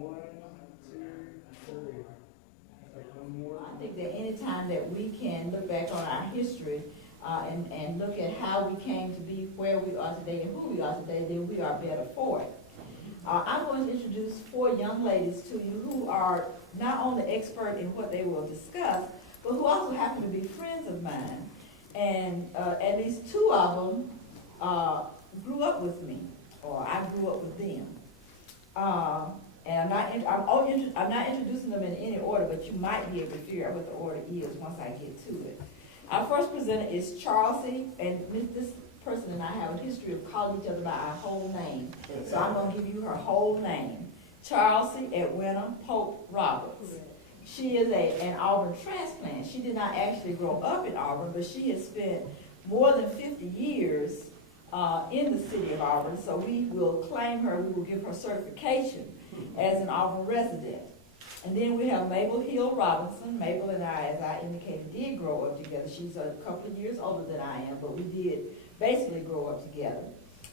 One, two, three. Like one more. I think that any time that we can look back on our history and look at how we came to be where we are today and who we are today, then we are better for it. I'm going to introduce 4 young ladies to you who are not only expert in what they will discuss, but who also happen to be friends of mine. And at least 2 of them grew up with me, or I grew up with them. And I'm not introducing them in any order, but you might be able to figure out what the order is once I get to it. Our first presenter is Charlsie, and this person and I have a history of calling each other by our whole name. So I'm going to give you her whole name. Charlsie Edwina Pope Roberts. She is an Auburn transplant. She did not actually grow up in Auburn, but she has spent more than 50 years in the city of Auburn. So we will claim her, we will give her certification as an Auburn resident. And then we have Mable Hill Robinson. Mable and I, as I indicated, did grow up together. She's a couple of years older than I am, but we did basically grow up together.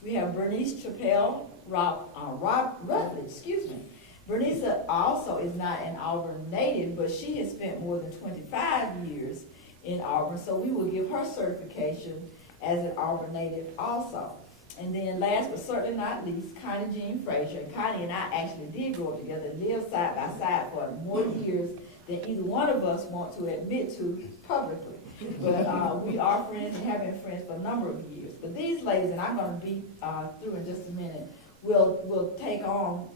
We have Bernice Chappelle Rutledge, excuse me. Bernice also is not an Auburn native, but she has spent more than 25 years in Auburn, so we will give her certification as an Auburn native also. And then last but certainly not least, Connie Jean Frazier. And Connie and I actually did grow up together and live side by side for more years than either one of us want to admit to publicly. But we are friends and have been friends for a number of years. But these ladies, and I'm going to be through in just a minute, will take on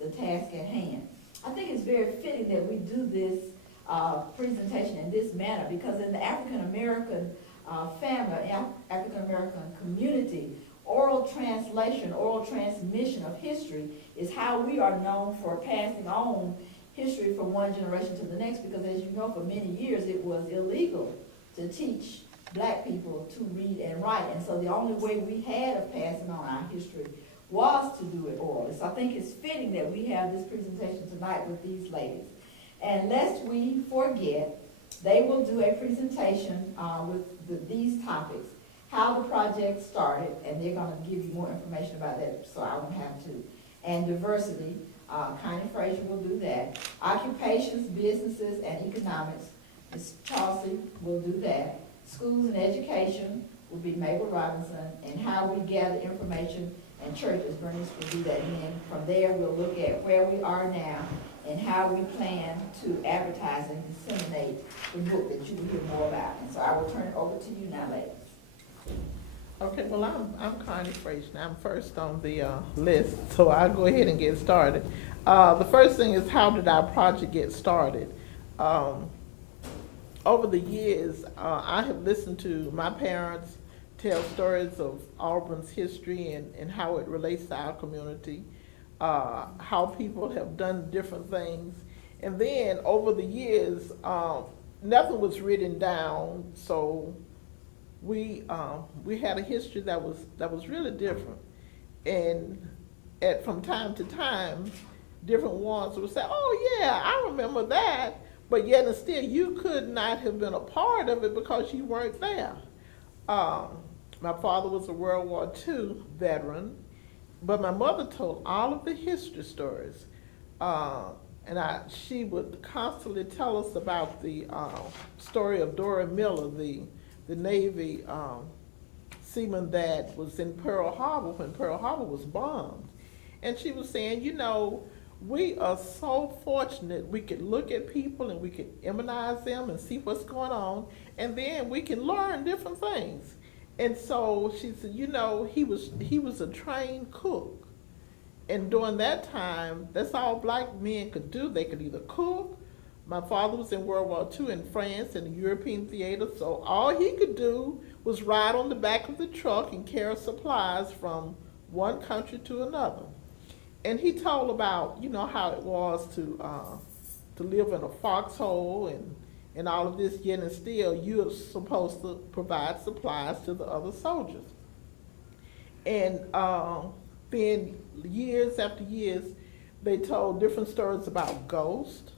the task at hand. I think it's very fitting that we do this presentation in this manner, because in the African American family, African American community, oral translation, oral transmission of history is how we are known for passing on history from one generation to the next, because as you know, for many years it was illegal to teach black people to read and write. And so the only way we had of passing on our history was to do it orally. So I think it's fitting that we have this presentation tonight with these ladies. And lest we forget, they will do a presentation with these topics. How the project started, and they're going to give you more information about that, so I won't have to. And diversity, Connie Frazier will do that. Occupations, businesses, and economics, Ms. Charlsie will do that. Schools and education will be Mable Robinson, and how we gather information and churches, Bernice will do that. And then from there, we'll look at where we are now and how we plan to advertise and disseminate the book that you will hear more about. And so I will turn it over to you now, ladies. Okay, well, I'm Connie Frazier. I'm first on the list, so I'll go ahead and get started. The first thing is, how did our project get started? Over the years, I have listened to my parents tell stories of Auburn's history and how it relates to our community, how people have done different things. And then over the years, nothing was written down, so we had a history that was really different. And from time to time, different ones would say, oh yeah, I remember that, but yet and still you could not have been a part of it because you weren't there. My father was a World War II veteran, but my mother told all of the history stories. And she would constantly tell us about the story of Dora Miller, the Navy seaman that was in Pearl Harbor when Pearl Harbor was bombed. And she was saying, you know, we are so fortunate we could look at people and we could immunize them and see what's going on, and then we can learn different things. And so she said, you know, he was a trained cook. And during that time, that's all black men could do. They could either cook. My father was in World War II in France in the European theater, so all he could do was ride on the back of the truck and carry supplies from one country to another. And he told about, you know, how it was to live in a foxhole and all of this, yet and still you're supposed to provide supplies to the other soldiers. And then years after years, they told different stories about ghosts.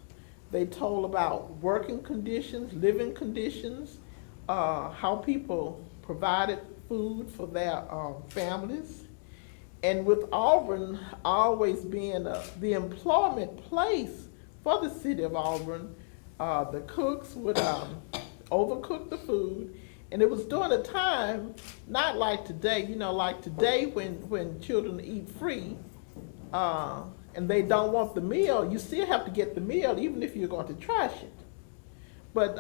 They told about working conditions, living conditions, how people provided food for their families. And with Auburn always being the employment place for the city of Auburn, the cooks would overcook the food. And it was during a time, not like today, like today when children eat free, and they don't want the meal, you still have to get the meal even if you're going to trash it. But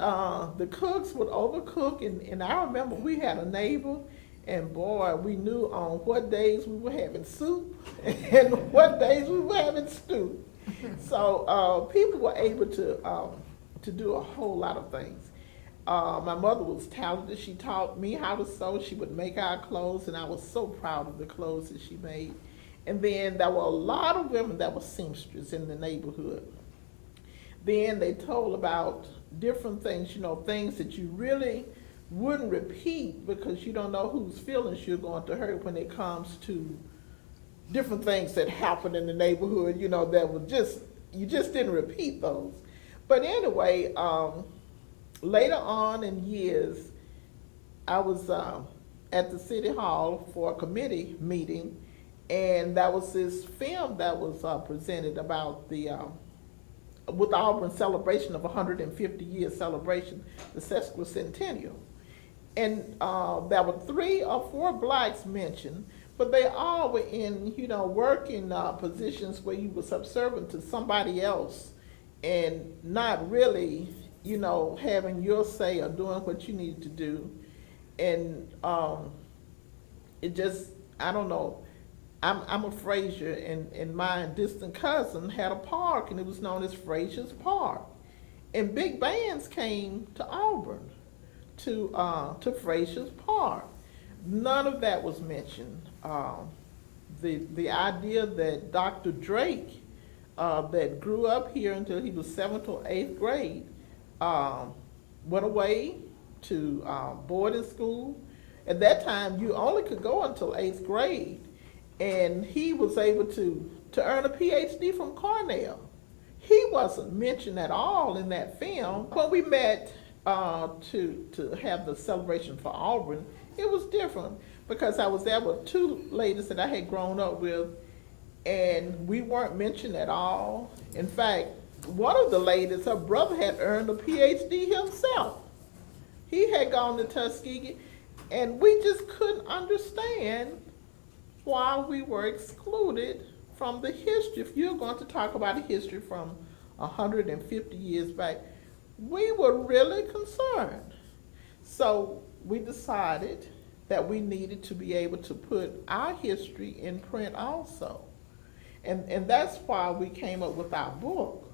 the cooks would overcook, and I remember we had a neighbor, and boy, we knew on what days we were having soup and what days we were having stew. So people were able to do a whole lot of things. My mother was talented. She taught me how to sew. She would make our clothes, and I was so proud of the clothes that she made. And then there were a lot of women that were seamsters in the neighborhood. Then they told about different things, things that you really wouldn't repeat because you don't know whose feelings you're going to hurt when it comes to different things that happen in the neighborhood, that were you just didn't repeat those. But anyway, later on in years, I was at the city hall for a committee meeting, and that was this film that was presented about with Auburn celebration of 150 year celebration, the sesquicentennial. And there were 3 or 4 blacks mentioned, but they all were in, working positions where you were subservient to somebody else and not really, having your say or doing what you needed to do. And it just, I don't know. I'm a Frazier, and my distant cousin had a park, and it was known as Frazier's Park. And big bands came to Auburn to Frazier's Park. None of that was mentioned. The idea that Dr. Drake, that grew up here until he was 7th or 8th grade, went away to boarding school. At that time, you only could go until 8th grade. And he was able to earn a PhD from Cornell. He wasn't mentioned at all in that film. When we met to have the celebration for Auburn, it was different because I was there with 2 ladies that I had grown up with, and we weren't mentioned at all. In fact, one of the ladies, her brother had earned a PhD himself. He had gone to Tuskegee, and we just couldn't understand why we were excluded from the history. If you're going to talk about a history from 150 years back, we were really concerned. So we decided that we needed to be able to put our history in print also. And that's why we came up with our book.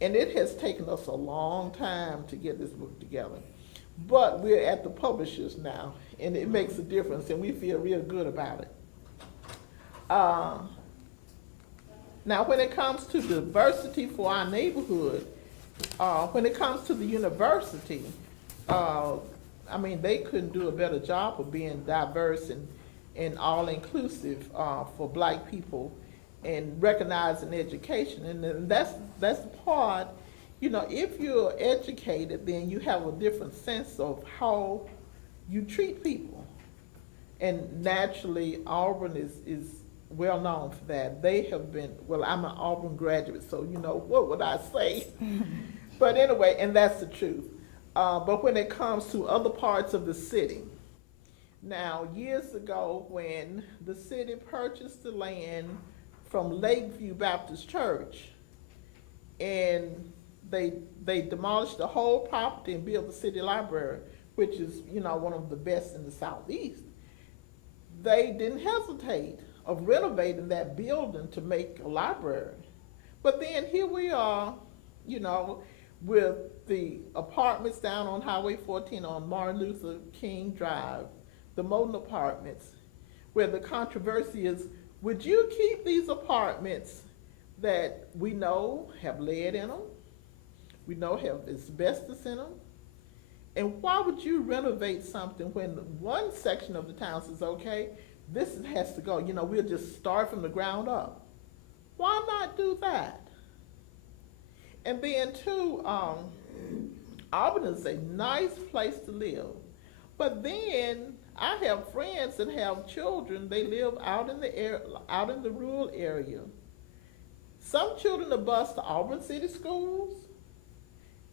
And it has taken us a long time to get this book together. But we're at the publishers now, and it makes a difference, and we feel real good about it. Now, when it comes to diversity for our neighborhood, when it comes to the university, they couldn't do a better job of being diverse and all-inclusive for black people and recognizing education. And that's the part, if you're educated, then you have a different sense of how you treat people. And naturally, Auburn is well known for that. They have been, I'm an Auburn graduate, so what would I say? But anyway, and that's the truth. But when it comes to other parts of the city, now years ago when the city purchased the land from Lakeview Baptist Church, and they demolished the whole property and built the city library, which is, one of the best in the Southeast, they didn't hesitate of renovating that building to make a library. But then here we are, with the apartments down on Highway 14 on Martin Luther King Drive, the Moten Apartments, where the controversy is, would you keep these apartments that we know have lead in them, we know have asbestos in them, and why would you renovate something when one section of the town says, okay, this has to go, we'll just start from the ground up. Why not do that? And then too, Auburn is a nice place to live. But then I have friends that have children, they live out in the rural area. Some children are bused to Auburn City Schools,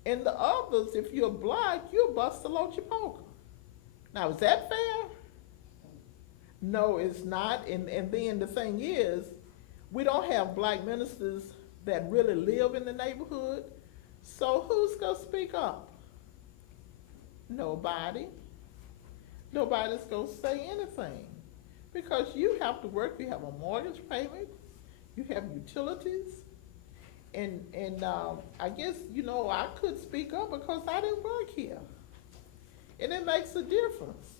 and the others, if you're black, you're bused to Lochapoka. Now, is that fair? No, it's not. And then the thing is, we don't have black ministers that really live in the neighborhood. So who's gonna speak up? Nobody. Nobody's gonna say anything. Because you have to work, you have a mortgage payment, you have utilities. And I guess, I could speak up because I didn't work here. And it makes a difference.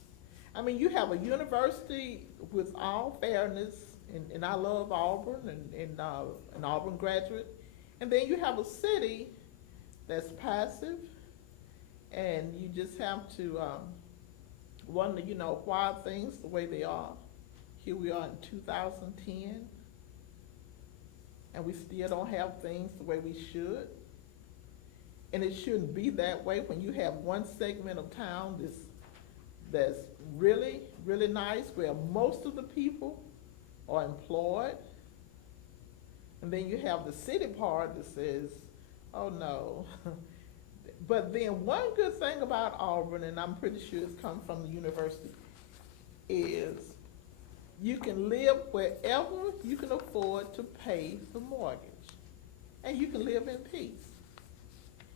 I mean, you have a university with all fairness, and I love Auburn and an Auburn graduate. And then you have a city that's passive, and you just have to wonder, why are things the way they are. Here we are in 2010, and we still don't have things the way we should. And it shouldn't be that way when you have one segment of town that's really, really nice, where most of the people are employed. And then you have the city part that says, oh no. But then one good thing about Auburn, and I'm pretty sure it's come from the university, is you can live wherever you can afford to pay the mortgage. And you can live in peace.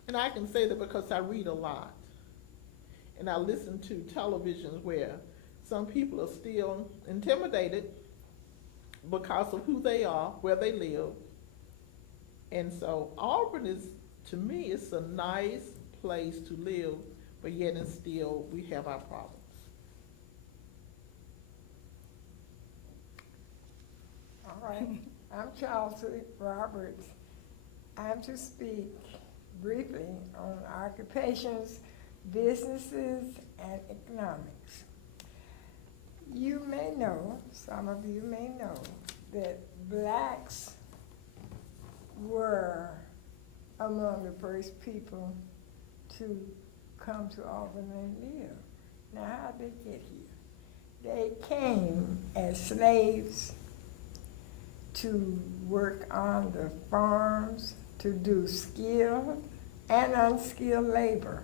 And I can say that because I read a lot. And I listen to televisions where some people are still intimidated because of who they are, where they live. And so Auburn is, to me, it's a nice place to live, but yet and still we have our problems. All right, I'm Charlsie Roberts. I'm to speak briefly on occupations, businesses, and economics. You may know, some of you may know, that blacks were among the first people to come to Auburn and live. Now, how did they get here? They came as slaves to work on the farms, to do skilled and unskilled labor,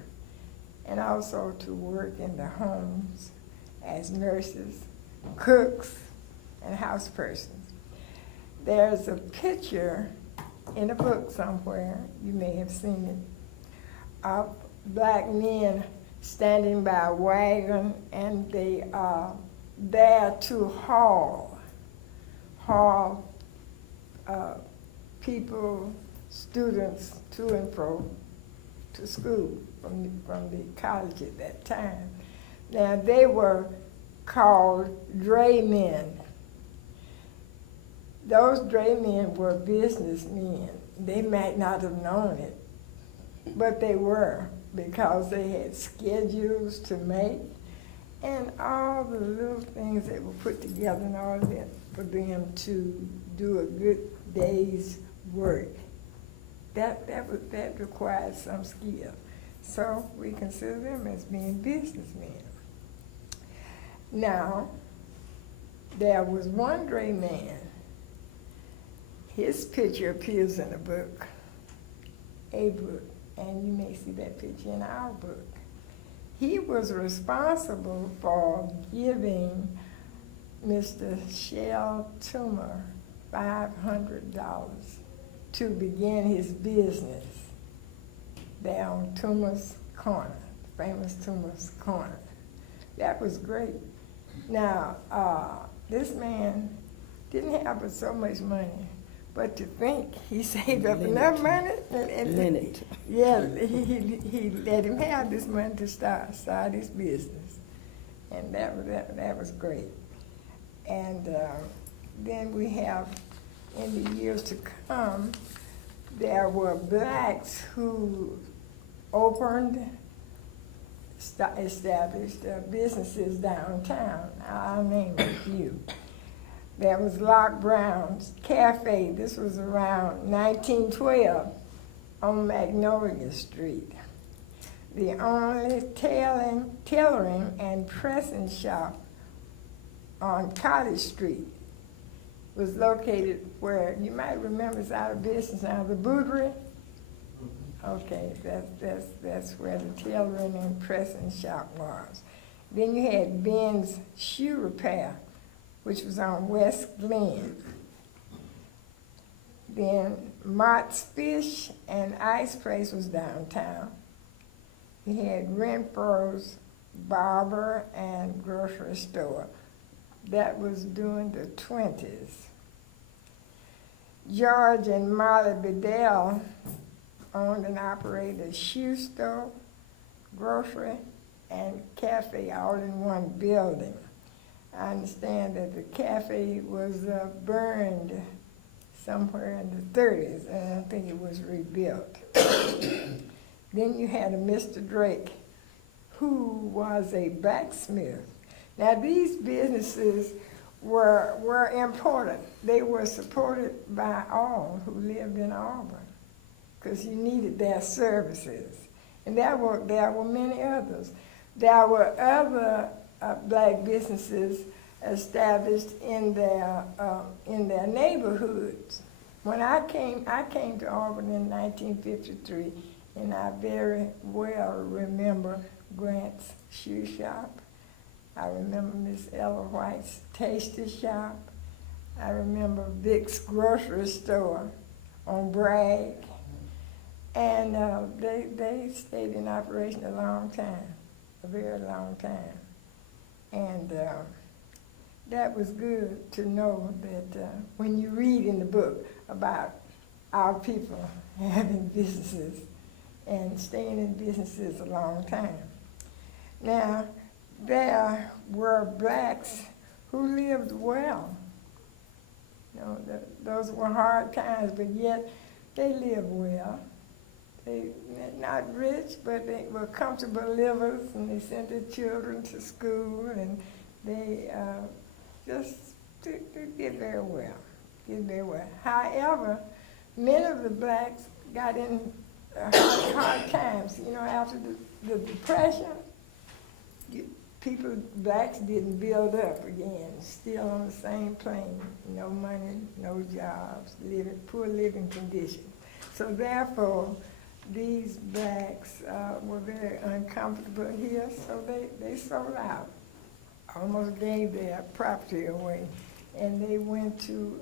and also to work in the homes as nurses, cooks, and house persons. There's a picture in a book somewhere, you may have seen it, of black men standing by a wagon, and they are there to haul people, students to and fro to school from the college at that time. Now, they were called dray men. Those dray men were businessmen. They might not have known it, but they were, because they had schedules to make and all the little things that were put together in order for them to do a good day's work. That required some skill. So we consider them as being businessmen. Now, there was one dray man. His picture appears in a book, and you may see that picture in our book. He was responsible for giving Mr. Shell Toomer $500 to begin his business there on Toomer's Corner, famous Toomer's Corner. That was great. Now, this man didn't have but so much money, but to think he saved up enough money. Leonard. Yeah, he let him have this money to start his business, and that was great. And then we have, in the years to come, there were blacks who established businesses downtown. I'll name a few. There was Locke Brown's Cafe. This was around 1912 on Magnolia Street. the only tailoring and pressing shop on College Street. Was located where, you might remember it's out of business now, the Bouderie. Okay, that's where the tailoring and pressing shop was. Then you had Ben's Shoe Repair, which was on West Glen. Then Mott's Fish and Ice Place was downtown. You had Renfro's Barber and Grocery Store. That was during the 20s. George and Molly Bedell owned and operated a shoe store, grocery, and cafe all in one building. I understand that the cafe was burned somewhere in the 30s, and I think it was rebuilt. Then you had a Mr. Drake, who was a blacksmith. Now these businesses were important. They were supported by all who lived in Auburn, because you needed their services. And there were many others. There were other black businesses established in their neighborhoods. When I came to Auburn in 1953, and I very well remember Grant's Shoe Shop. I remember Miss Ella White's Tasty Shop. I remember Vic's Grocery Store on Bragg. And they stayed in operation a long time, a very long time. And that was good to know that when you read in the book about our people having businesses and staying in businesses a long time. Now, there were blacks who lived well. You know, those were hard times, but yet they lived well. They not rich, but they were comfortable livers, and they sent their children to school, and they just did very well. Did very well. However, many of the blacks got in hard times. You know, after the Depression, blacks didn't build up again, still on the same plane, no money, no jobs, poor living conditions. So therefore, these blacks were very uncomfortable here, so they sold out, almost gave their property away, and they went to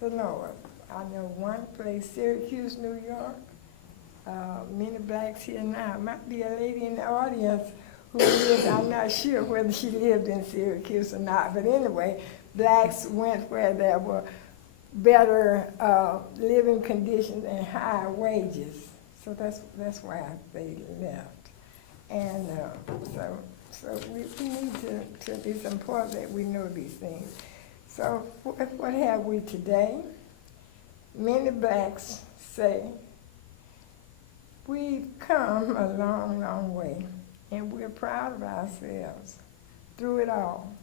the north. I know one place, Syracuse, New York. Many blacks here now. Might be a lady in the audience who lived, I'm not sure whether she lived in Syracuse or not, but anyway, blacks went where there were better living conditions and higher wages. So that's why they left. And so we need to, it's important that we know these things. So what have we today? Many blacks say, we've come a long, long way, and we're proud of ourselves through it all.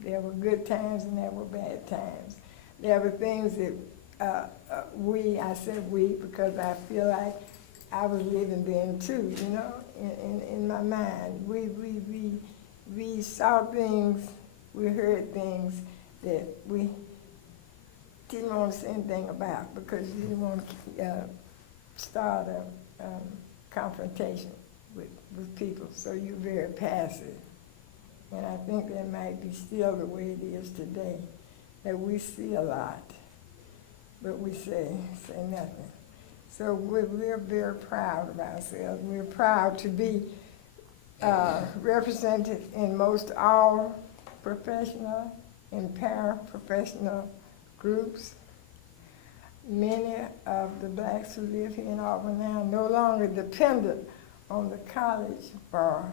There were good times and there were bad times. There were things that I said we because I feel like I was living then too, you know, in my mind. We saw things, we heard things that we didn't want to say anything about because you didn't want to start a confrontation with people, so you're very passive. And I think that might be still the way it is today, that we see a lot, but we say nothing. So we're very proud of ourselves. We're proud to be represented in most all professional and paraprofessional groups. Many of the blacks who live here in Auburn now no longer dependent on the college for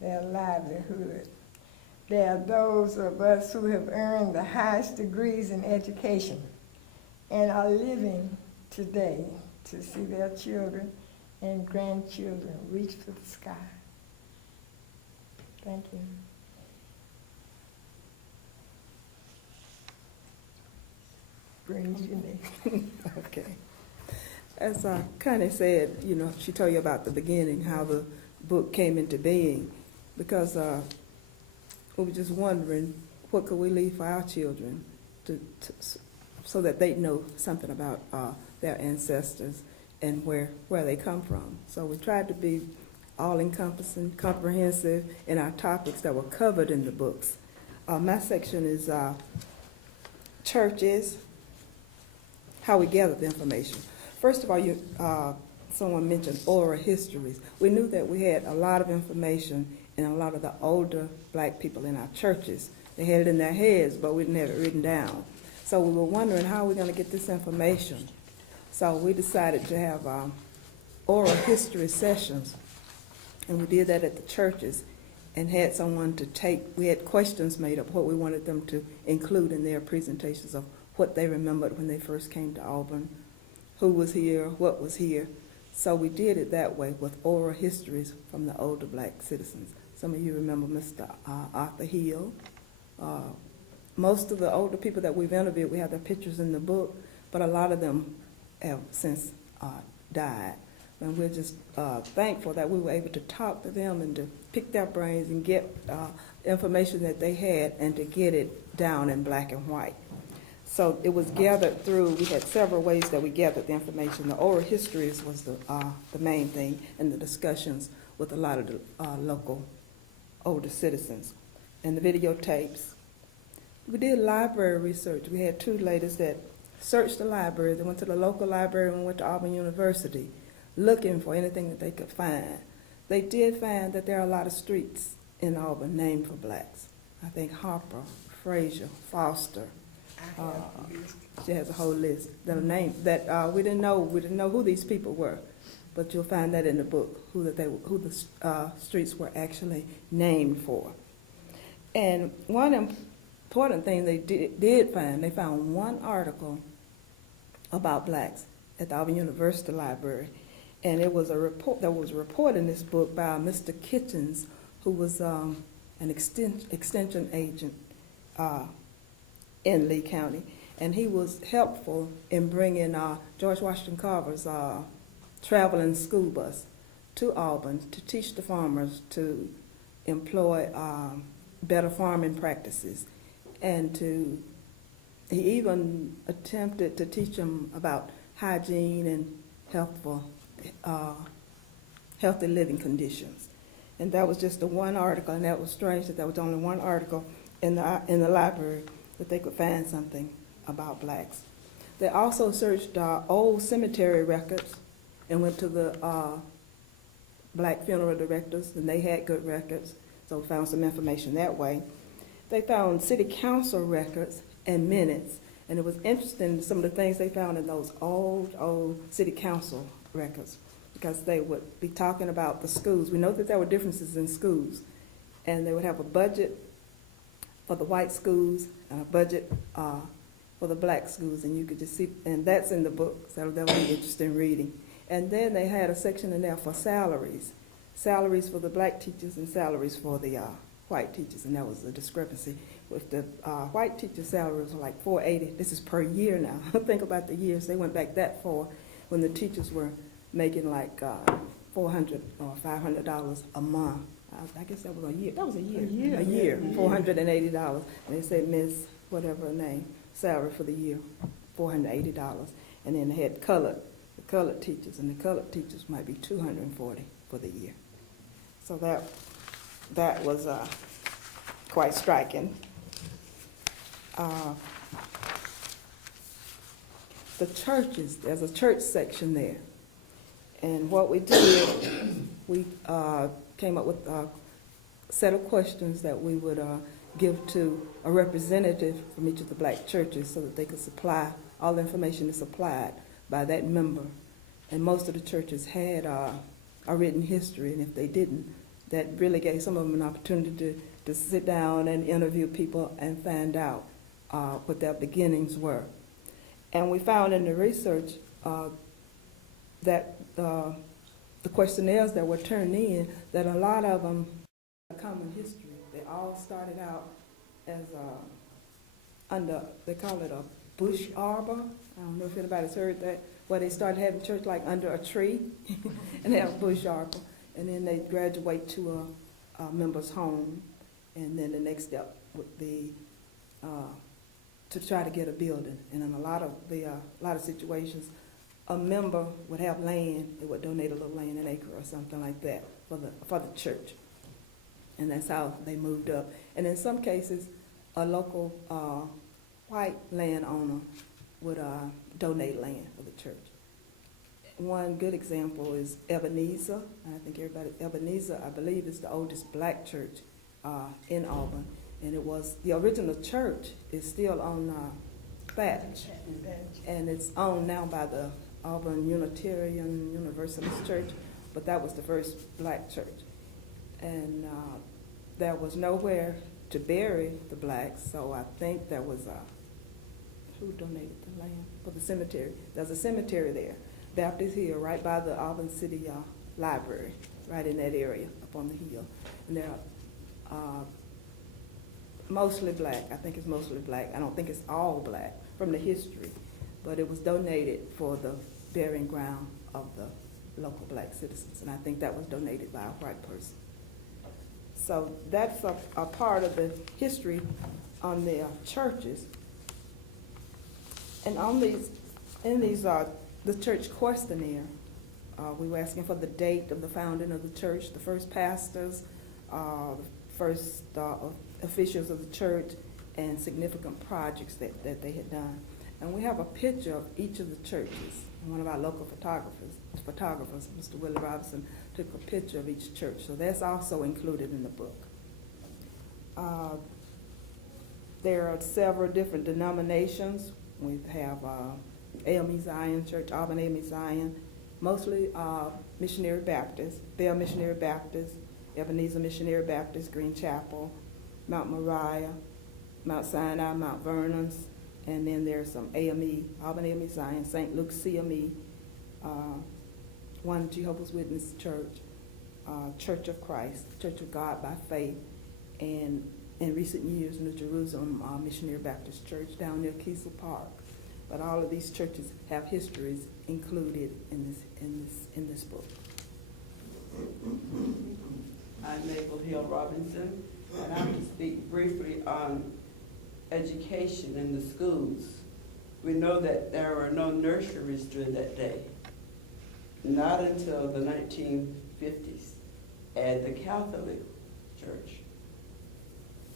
their livelihood. There are those of us who have earned the highest degrees in education and are living today to see their children and grandchildren reach for the sky. Thank you. Bernice, your name. Okay. As Connie said, you know, she told you about the beginning, how the book came into being, because we were just wondering what could we leave for our children so that they know something about their ancestors and where they come from. So we tried to be all-encompassing, comprehensive in our topics that were covered in the books. My section is churches, how we gather the information. First of all, someone mentioned oral histories. We knew that we had a lot of information in a lot of the older black people in our churches. They had it in their heads, but we didn't have it written down. So we were wondering how we're going to get this information. So we decided to have oral history sessions, and we did that at the churches and had someone to we had questions made up what we wanted them to include in their presentations of what they remembered when they first came to Auburn, who was here, what was here. So we did it that way with oral histories from the older black citizens. Some of you remember Mr. Arthur Hill. Most of the older people that we've interviewed, we have their pictures in the book, but a lot of them have since died. And we're just thankful that we were able to talk to them and to pick their brains and get information that they had and to get it down in black and white. So it was gathered through, we had several ways that we gathered the information. The oral histories was the main thing, and the discussions with a lot of the local older citizens. And the videotapes. We did library research. We had two ladies that searched the library. They went to the local library and went to Auburn University looking for anything that they could find. They did find that there are a lot of streets in Auburn named for blacks. I think Harper, Frazier, Foster. She has a whole list that are named that we didn't know who these people were, but you'll find that in the book who the streets were actually named for. And one important thing they did find, they found one article about blacks at the Auburn University Library, and it was a report that was reported in this book by Mr. Kitchens, who was an extension agent in Lee County, and he was helpful in bringing George Washington Carver's traveling school bus to Auburn to teach the farmers to employ better farming practices, and he even attempted to teach them about hygiene and healthy living conditions. And that was just the one article, and that was strange that there was only one article in the library that they could find something about blacks. They also searched old cemetery records and went to the black funeral directors, and they had good records, so found some information that way. They found city council records and minutes, and it was interesting some of the things they found in those old city council records, because they would be talking about the schools. We know that there were differences in schools, and they would have a budget for the white schools and a budget for the black schools, and you could just see, and that's in the book, so that would be interesting reading. And then they had a section in there for salaries for the black teachers and salaries for the white teachers, and that was a discrepancy. With the white teacher salaries were like $480. This is per year now. Think about the years. They went back that far when the teachers were making like $400 or $500 a month. I guess that was a year. That was a year. $480. And they said Miss whatever her name salary for the year, $480. And then they had the colored teachers, and the colored teachers might be $240 for the year. So that was quite striking. The churches, there's a church section there. And what we did, we came up with a set of questions that we would give to a representative from each of the black churches so that they could supply, all the information is supplied by that member. And most of the churches had a written history, and if they didn't, that really gave some of them an opportunity to sit down and interview people and find out what their beginnings were. And we found in the research that the questionnaires that were turned in, that a lot of them have a common history. They all started out as they call it a bush arbor. I don't know if anybody's heard that, where they started having church like under a tree and they have a bush arbor. And then they graduate to a member's home. And then the next step would be to try to get a building. And in a lot of situations, a member would have land, they would donate a little land, an acre or something like that for the church. And that's how they moved up. And in some cases, a local white landowner would donate land for the church. One good example is Ebenezer. I think Ebenezer, I believe, is the oldest black church in Auburn. And it was, the original church is still on Thatch. And it's owned now by the Auburn Unitarian Universalist Church, but that was the first black church. And there was nowhere to bury the blacks, so I think there was who donated the land for the cemetery? There's a cemetery there, Baptist Hill, right by the Auburn City Library, right in that area up on the hill. And they're mostly black. I think it's mostly black. I don't think it's all black from the history, but it was donated for the burying ground of the local black citizens, and I think that was donated by a white person. So that's a part of the history on the churches. And on the church questionnaire, we were asking for the date of the founding of the church, the first pastors, the first officials of the church, and significant projects that they had done. And we have a picture of each of the churches. One of our local photographers, Mr. Willie Robinson, took a picture of each church. So that's also included in the book. There are several different denominations. We have AME Zion Church, Auburn AME Zion, mostly Missionary Baptist, Bell Missionary Baptist, Ebenezer Missionary Baptist, Green Chapel, Mount Moriah, Mount Sinai, Mount Vernon's, and then there's some AME, Auburn AME Zion, St. Luke's CME, one Jehovah's Witness Church, Church of Christ, Church of God by Faith, and in recent years, New Jerusalem Missionary Baptist Church down near Kiesel Park. But all of these churches have histories included in this book. I'm Mable Hill Robinson, and I'm to speak briefly on education in the schools. We know that there were no nurseries during that day, not until the 1950s, and the Catholic Church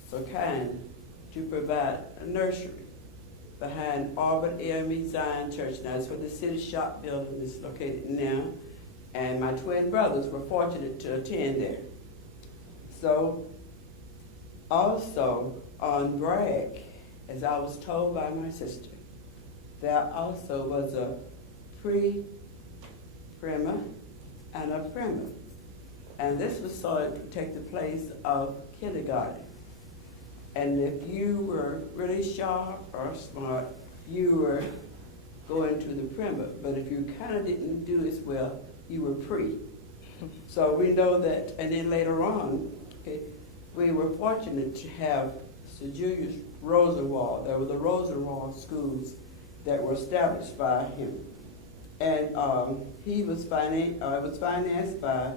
so kind to provide a nursery behind Auburn AME Zion Church. Now, that's where the city shop building is located now, and my twin brothers were fortunate to attend there. So, also on Bragg, as I was told by my sister, there also was a pre-primer and a primer. And this was so to take the place of kindergarten. And if you were really sharp or smart, you were going to the primer. But if you kind of didn't do as well, you were pre. So we know that, and then later on, okay, we were fortunate to have Sir Julius Rosenwald. There were the Rosenwald schools that were established by him. And it was financed by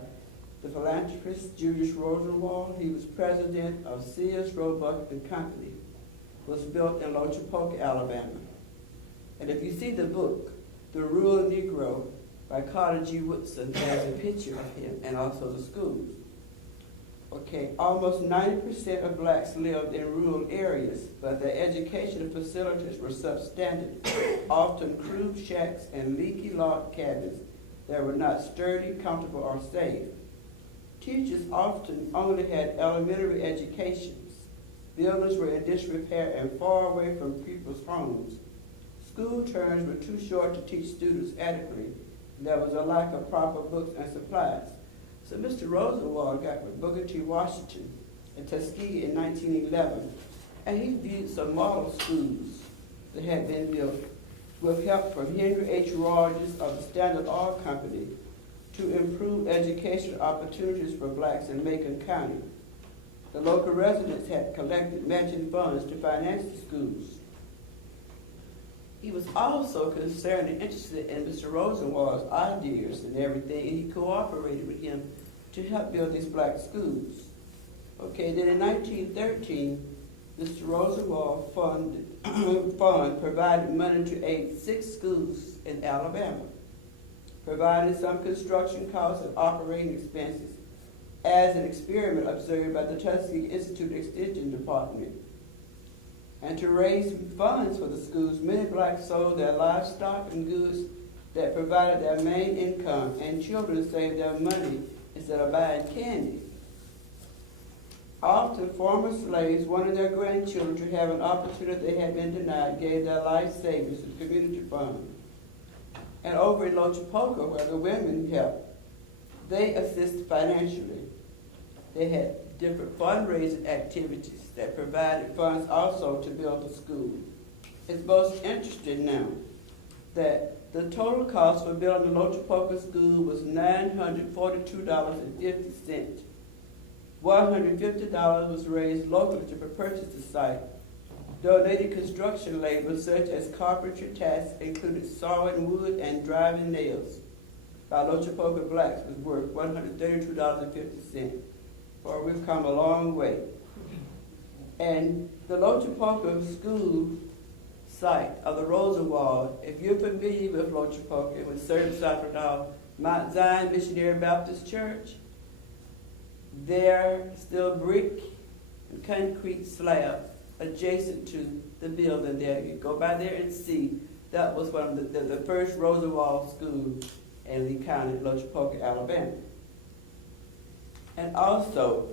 the philanthropist Julius Rosenwald. He was president of Sears, Roebuck and Company. It was built in Lochapoka, Alabama. And if you see the book, The Rural Negro by Carter G. Woodson, there's a picture of him and also the schools. Okay, almost 90% of blacks lived in rural areas, but their educational facilities were substandard, often crude shacks and leaky log cabins that were not sturdy, comfortable, or safe. Teachers often only had elementary educations. Buildings were in disrepair and far away from people's homes. School terms were too short to teach students adequately. There was a lack of proper books and supplies. So Mr. Rosenwald got with Booker T. Washington in Tuskegee in 1911, and he viewed some model schools that had been built with help from Henry H. Rogers of the Standard Oil Company to improve educational opportunities for blacks in Macon County. The local residents had collected matching funds to finance the schools. he was also concerned and interested in Mr. Rosenwald's ideas and everything, and he cooperated with him to help build these black schools. Okay, then in 1913, Mr. Rosenwald fund provided money to aid 6 schools in Alabama, providing some construction costs and operating expenses as an experiment observed by the Tuskegee Institute Extension Department. And to raise funds for the schools, many blacks sold their livestock and goods that provided their main income, and children saved their money instead of buying candy. Often, former slaves wanted their grandchildren to have an opportunity they had been denied, gave their life savings to the community fund. And over in Lochapoka, where the women helped, they assisted financially. They had different fundraising activities that provided funds also to build the school. It's most interesting now that the total cost for building the Lochapoka school was $942.50. $150 was raised locally to purchase the site. Donated construction labor such as carpentry tasks included sawing wood and driving nails by Lochapoka blacks was worth $132.50. For we've come a long way. And the Lochapoka school site of the Rosenwald, if you're familiar with Lochapoka, with certain side of Mount Zion Missionary Baptist Church, there still brick and concrete slab adjacent to the building there. You go by there and see that was one of the first Rosenwald schools in Lee County, Lochapoka, Alabama. And also,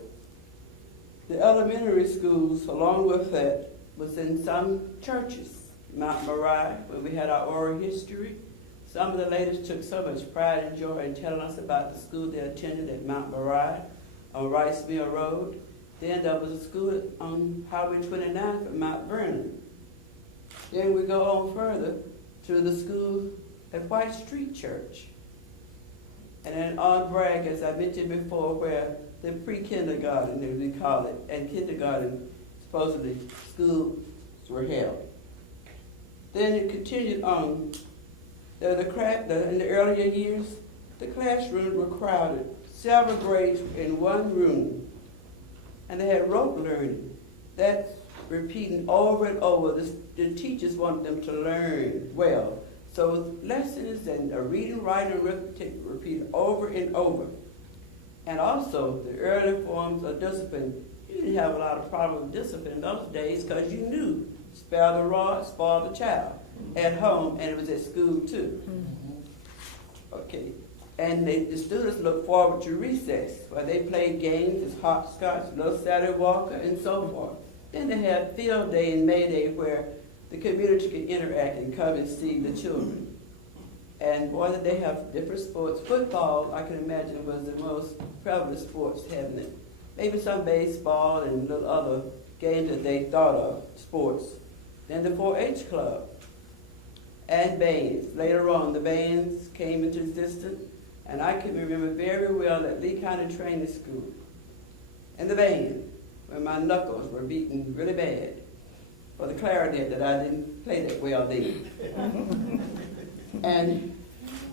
the elementary schools, along with that, was in some churches. Mount Moriah, where we had our oral history. Some of the ladies took so much pride and joy in telling us about the school they attended at Mount Moriah on Rice Mill Road. Then there was a school on Highway 29 from Mount Vernon. Then we go on further to the school at White Street Church. And then on Bragg, as I mentioned before, where the pre-kindergarten, as we call it, and kindergarten, supposedly, schools were held. Then it continued on. In the earlier years, the classrooms were crowded. Several grades in one room. And they had rote learning. That's repeating over and over. The teachers wanted them to learn well. So lessons and reading, writing, and arithmetic were repeated over and over. And also, the early forms of discipline. You didn't have a lot of problem with discipline in those days because you knew spare the rod, spoil the child at home, and it was at school too. Okay. And the students look forward to recess, where they played games as hopscotch, Little Sally Walker, and so forth. Then they had field day and May Day, where the community could interact and come and see the children. And boy, did they have different sports. Football, I can imagine, was the most prevalent sports having it. Maybe some baseball and little other games that they thought of, sports. Then the 4-H club and bands. Later on, the bands came into existence. And I can remember very well at Lee County Training School, in the band, when my knuckles were beaten really bad for the clarinet that I didn't play that well then. And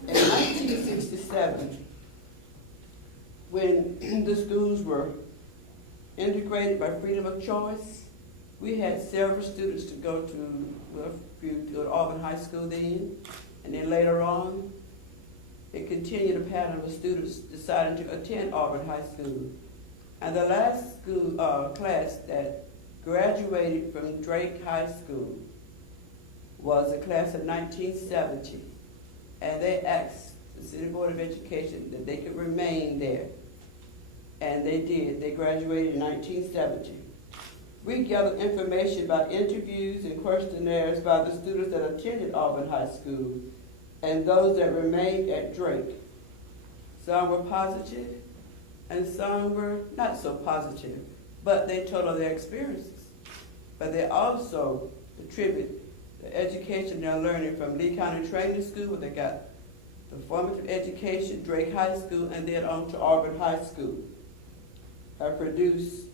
in 1967, when the schools were integrated by freedom of choice, we had several students to go to Auburn High School then, and then later on, it continued a pattern of students deciding to attend Auburn High School. And the last school class that graduated from Drake High School was a class of 1970. And they asked the City Board of Education that they could remain there. And they did. They graduated in 1970. We gathered information about interviews and questionnaires by the students that attended Auburn High School and those that remained at Drake. Some were positive, and some were not so positive, but they told of their experiences. But they also attribute the education they're learning from Lee County Training School, where they got the formative education, Drake High School, and then on to Auburn High School. I produced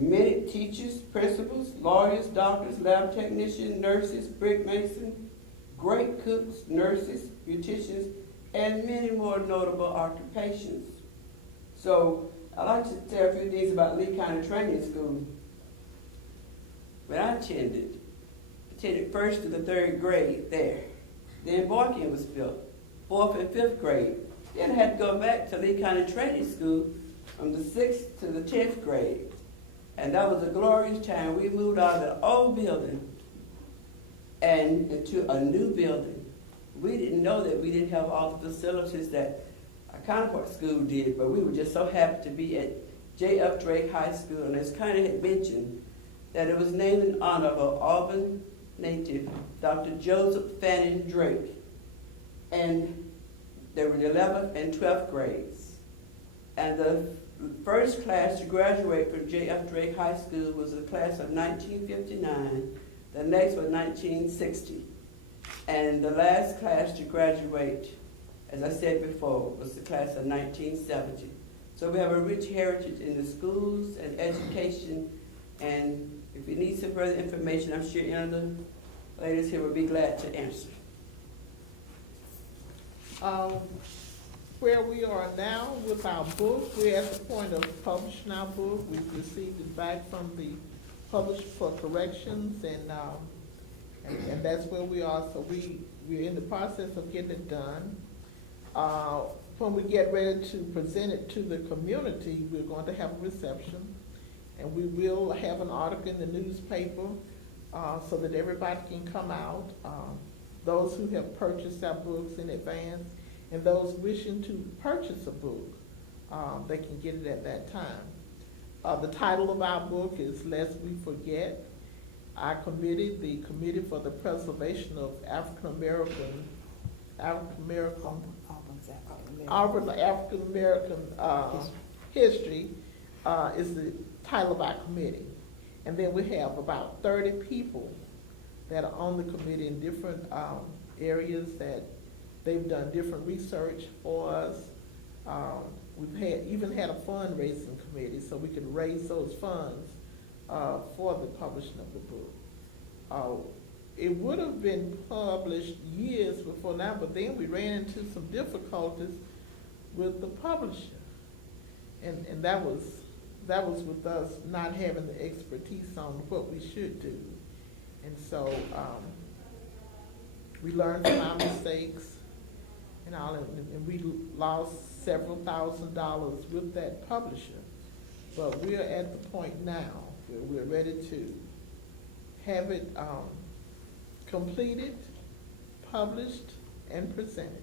many teachers, principals, lawyers, doctors, lab technicians, nurses, brick masons, great cooks, nurses, beauticians, and many more notable occupations. So I'd like to tell a few things about Lee County Training School. When I attended first to the third grade there. Then Boykin was built, 4th and 5th grade. Then I had to go back to Lee County Training School from the 6th to the 10th grade. And that was a glorious time. We moved out of the old building and into a new building. We didn't know that we didn't have all the facilities that our counterpart school did, but we were just so happy to be at J.F. Drake High School. And as Connie had mentioned, that it was named in honor of an Auburn native, Dr. Joseph Fanning Drake. And there were the 11th and 12th grades. And the first class to graduate from J.F. Drake High School was the class of 1959. The next was 1960. And the last class to graduate, as I said before, was the class of 1970. So we have a rich heritage in the schools and education. And if you need some further information, I'm sure any of the ladies here will be glad to answer. Where we are now with our book, we're at the point of publishing our book. We've received it back from the publisher for corrections, and that's where we are. So we're in the process of getting it done. When we get ready to present it to the community, we're going to have a reception. And we will have an article in the newspaper so that everybody can come out. Those who have purchased our books in advance and those wishing to purchase a book, they can get it at that time. The title of our book is Lest We Forget. Our committee, the Committee for the Preservation of African American history is the title of our committee. And then we have about 30 people that are on the committee in different areas that they've done different research for us. We've even had a fundraising committee so we could raise those funds for the publishing of the book. It would have been published years before now, but then we ran into some difficulties with the publisher. And that was with us not having the expertise on what we should do. And so we learned from our mistakes and all, and we lost several $1,000s with that publisher. But we're at the point now where we're ready to have it completed, published, and presented.